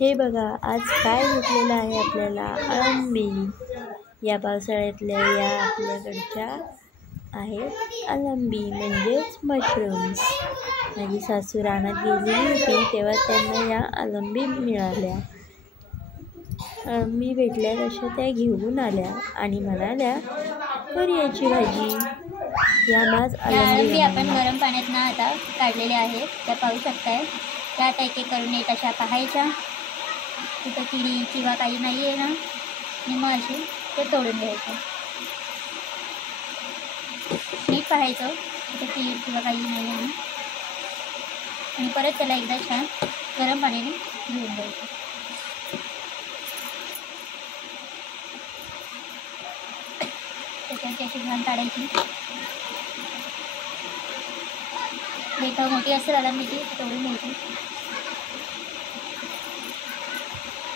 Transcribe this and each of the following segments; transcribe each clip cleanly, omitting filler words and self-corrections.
हे बघा आज काय भेटलेलं आहे आपल्याला, अळंबी. या पावसाळ्यातल्या या आपल्याकडच्या आहेत अळंबी म्हणजेच मशरूम्स. माझी सासू रानात गेली होती तेव्हा त्यांना या अळंबी मिळाल्या. अळंबी भेटल्या तशा त्या घेऊन आल्या आणि म्हणाल्या करूयाची भाजी. या माझ अळंबी आपण गरम पाण्यात ना आता काढलेल्या आहेत, त्या पाहू शकताय. त्या आता एक एक करून येत अशा पाहायच्या, तिथं किडी किंवा काही नाही आहे ना, आणि मग अशी ते तोडून घ्यायचं. नीट पाहायचं तिथं कीड किंवा काही नाही आहे ना, आणि परत त्याला एकदा छान गरम पाण्याने धुवून घ्यायचं. त्याच्यावरची अशी घाण काढायची. देठ मोठी असेल अळंबीची तोडून घ्यायची.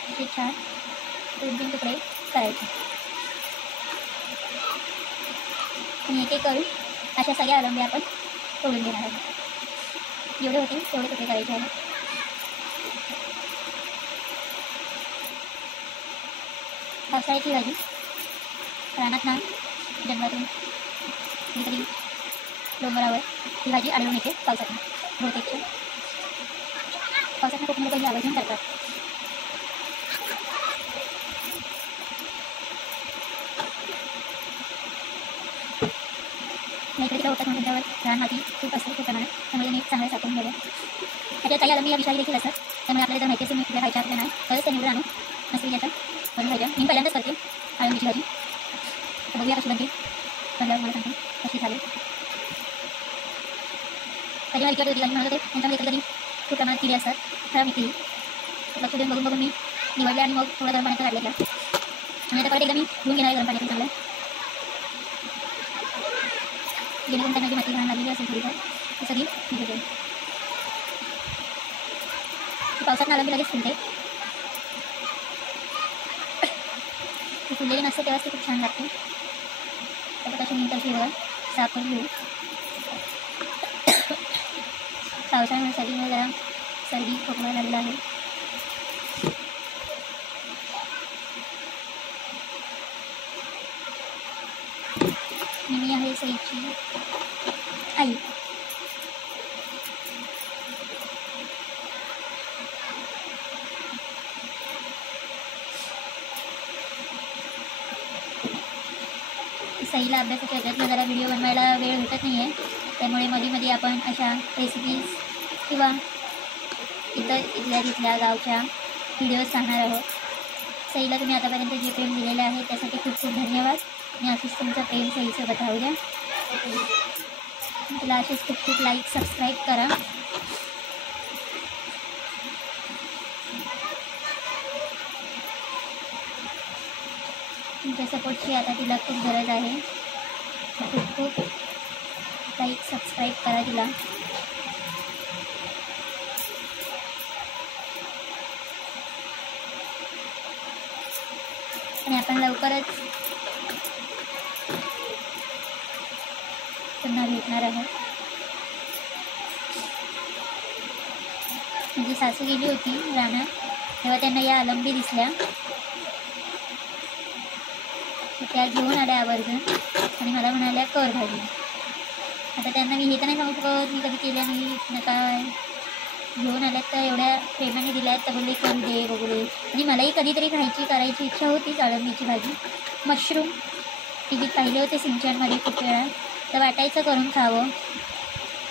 असे छान 2-3 तुकडे करायचे आणि एक एक करून अशा सगळ्या अळंब्या आपण तोडून घेणार आहोत. जेवढे होतील तेवढे तुकडे करायचे आहेत. पावसाळ्याची भाजी रानात ना, जंगलातून, कधीकधी डोंगरावर ही भाजी आढळून येते पावसातून. बहुतेक पावसातून कोकणी लोक ही आवर्जून करतात. इकडे तिकडे होतात म्हणून त्यांच्यावर रान माती खूप असते खूप प्रमाणात, त्यामुळे नीट चांगले साठवून घ्यावे. त्याच्यात काही अळंबी या विषारी देखील असतात, त्यामुळे आपल्याला जर माहिती असेल मी कुठल्या खायच्या आपल्या नाही तरच त्या निवडून आणून नसतील याच्या बनवून खायच्या. मी पहिल्यांदाच करते अळंबीची भाजी, तर बघूया कशी बनते. बनल्यावर मला सांगते कशी झाली. कधी मला विचारत होती आणि म्हणत होते त्यांच्यामध्ये कधी खूप प्रमाणात किडे असतात, खराब निघते. लक्ष देऊन बघून मी निवडले आणि मग थोडं गरम पाण्यात काढले आणि आता परत एकदा मी धुवून घेणार गरम पाण्यातून चांगलं, जेणेकरून त्यांना जी माती घाण लागलेली असेल थोडीफार ती सगळी निघते. पावसात अळंबी लगेच फुलते. ती फुललेली नसते तेव्हाच ती खूप छान लागते. त्याच्यात अशी नीट अशी बघा साफ करून घेऊ. पावसाळ्यामुळे सर्दीमुळे जरा सर्दी खोकला झालेला आहे. मी आहे सईची आई. सईला अभ्यासाच्या ह्याच्यातनं जरा व्हिडिओ बनवायला वेळ भेटत नाही आहे, त्यामुळे मध्ये आपण अशा रेसिपीज किंवा इथल्या तिथल्या गावच्या व्हिडिओज सांगणार आहोत. सईला तुम्ही आतापर्यंत जे प्रेम दिलेलं आहे त्यासाठी खूप खूप धन्यवाद. आणि अशीच तुमचं प्रेम सईसोबत राहू द्या. तुला असेच खूप खूप लाईक सबस्क्राईब करा. तुमच्या सपोर्टची आता तिला खूप गरज आहे. खूप खूप लाईक सबस्क्राईब करा तिला. आणि आपण लवकरच पुन्हा भेटणार आहोत. माझी सासू गेली होती रानात तेव्हा त्यांना या अळंबी दिसल्या, त्या घेऊन आल्या आवर्जून आणि मला म्हणाल्या कर भाजी. आता त्यांना मी हे तर नाही सांगू शकत मी कधी केल्या नाही नका, घेऊन आल्यात तर एवढ्या प्रेमाने दिल्यात तर बोलले करू दे बघू दे. आणि मलाही कधीतरी करायची इच्छा होतीच अळंबीची भाजी. मशरूम टी व्हीत पाहिले होते सिंचनमध्ये खूप वेळा, तर वाटायचं करून खावं.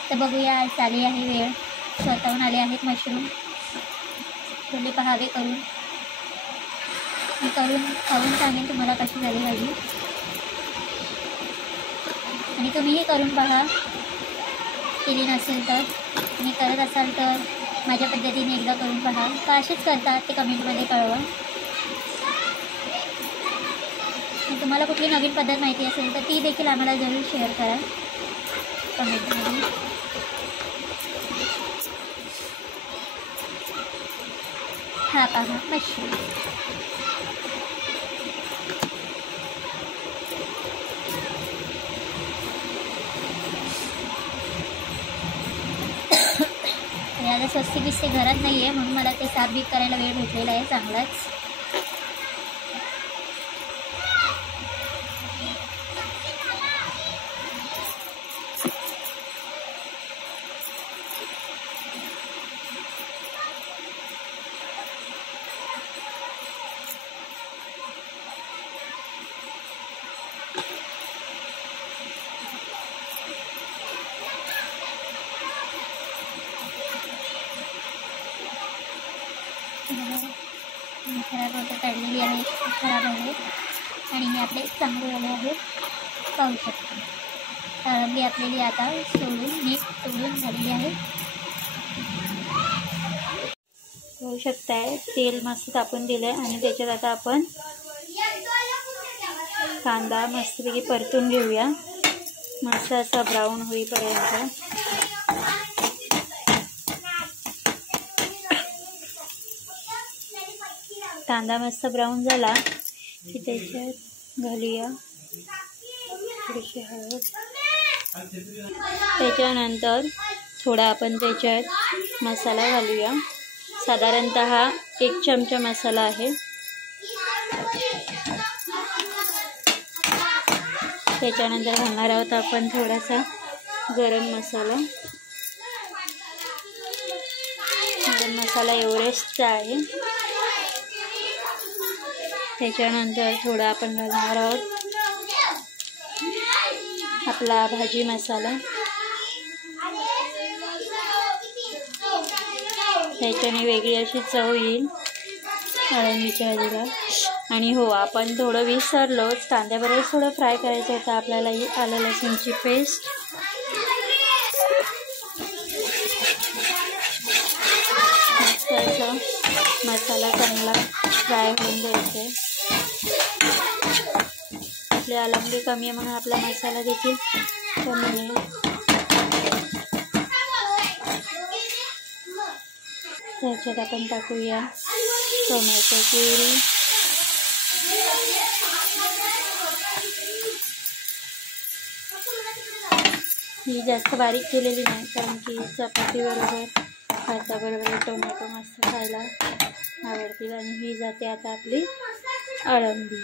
तर बघूया आज आली आहे वेळ, स्वतःहून आले आहेत मशरूम. बोलले पहावे करून, मी करून खाऊन सांगेन तुम्हाला कशी झाली भाजी. आणि तुम्हीही करून पहा, केली नसेल तर. आणि करत असाल तर माझ्या पद्धतीने एकदा करून पहा. का असेच करतात ते कमेंटमध्ये कळवा. आणि तुम्हाला कुठली नवीन पद्धत माहिती असेल तर ती देखील आम्हाला जरूर शेअर करा कमेंटमध्ये. हा पहा मशरूम. माझा स्वस्तिक बिस्ते घरात नाही आहे, म्हणून मला ते साफ बीफ करायला वेळ भेटलेला आहे चांगलाच. खराब होतं काढलेली आहे, खराब आहे आणि हे आपले चांगले झाले आहेत, पाहू शकतो. अळंबी आपल्याली आता नीट सोडून झालेली आहे. पाहू शकताय तेल मस्त तापून दिलं आहे आणि त्याच्यात आता आपण कांदा मस्तपैकी परतून घेऊया, मस्त असा ब्राऊन होईपर्यंत. कांदा मस्त ब्राऊन झाला की त्याच्यात घालूया थोडीशी हळद. त्याच्यानंतर थोडा आपण त्याच्यात मसाला घालूया, साधारणतः 1 चमचा मसाला आहे. त्याच्यानंतर घालणार आहोत आपण थोडासा गरम मसाला. गरम मसाला एव्हरेस्टचा आहे. त्याच्यानंतर थोडा आपण घालणार आहोत आपला भाजी मसाला. त्याच्याने वेगळी अशी चव येईल अळंबीच्या भाजीला. आणि हो, आपण थोडं विसरलोच, कांद्याबरोबर थोडं फ्राय करायचं होतं आपल्याला ही आलं लसूणची पेस्ट. असं मसाला चांगला फ्राय होऊन द्यायचा आहे. आपली अळंबी कमी आहे म्हणून आपला मसाला देखील कमी आहे. त्याच्यात आपण टाकूया टोमॅटो प्युरी. ही जास्त बारीक केलेली नाही, कारण की चपातीबरोबर भाताबरोबर टोमॅटो मस्त खायला आवडतील. आणि ही जाते आता आपली अळंबी.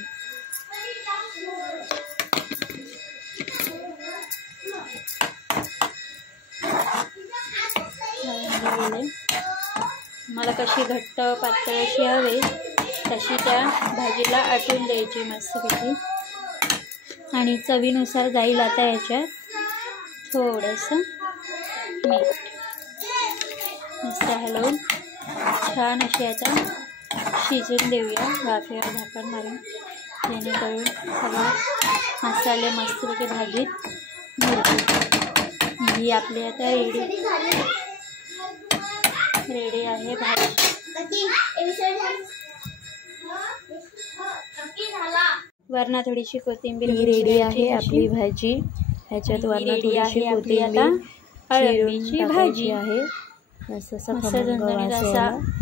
मला कशी घट्ट पातळ अशी हवी तशी त्या भाजीला आटून द्यायची मस्तपैकी. आणि चवीनुसार जाईल आता याच्यात थोडंसं मीठ. मस्त हलवून छान अशी आता शिजून देऊया वाफेवर झाकण मारून, जेणेकरून सगळे मसाले मस्तपैकी भाजीत मिळतील. ही आपली आता रेडी आहे भाजी. वरना थोडीशी कोथिंबीर रेडी आहे आपली भाजी. ह्याच्यात वरना थोडीशी कोथिंबीर अळंबीची भाजी आहे. मस्त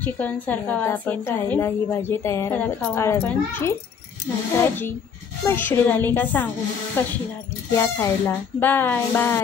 चिकन सारखा आपण खायला ही भाजी तयार आहे. अळंबीची भाजी मस्त झाली का सांगू कशी झाली, या खायला. Bye bye.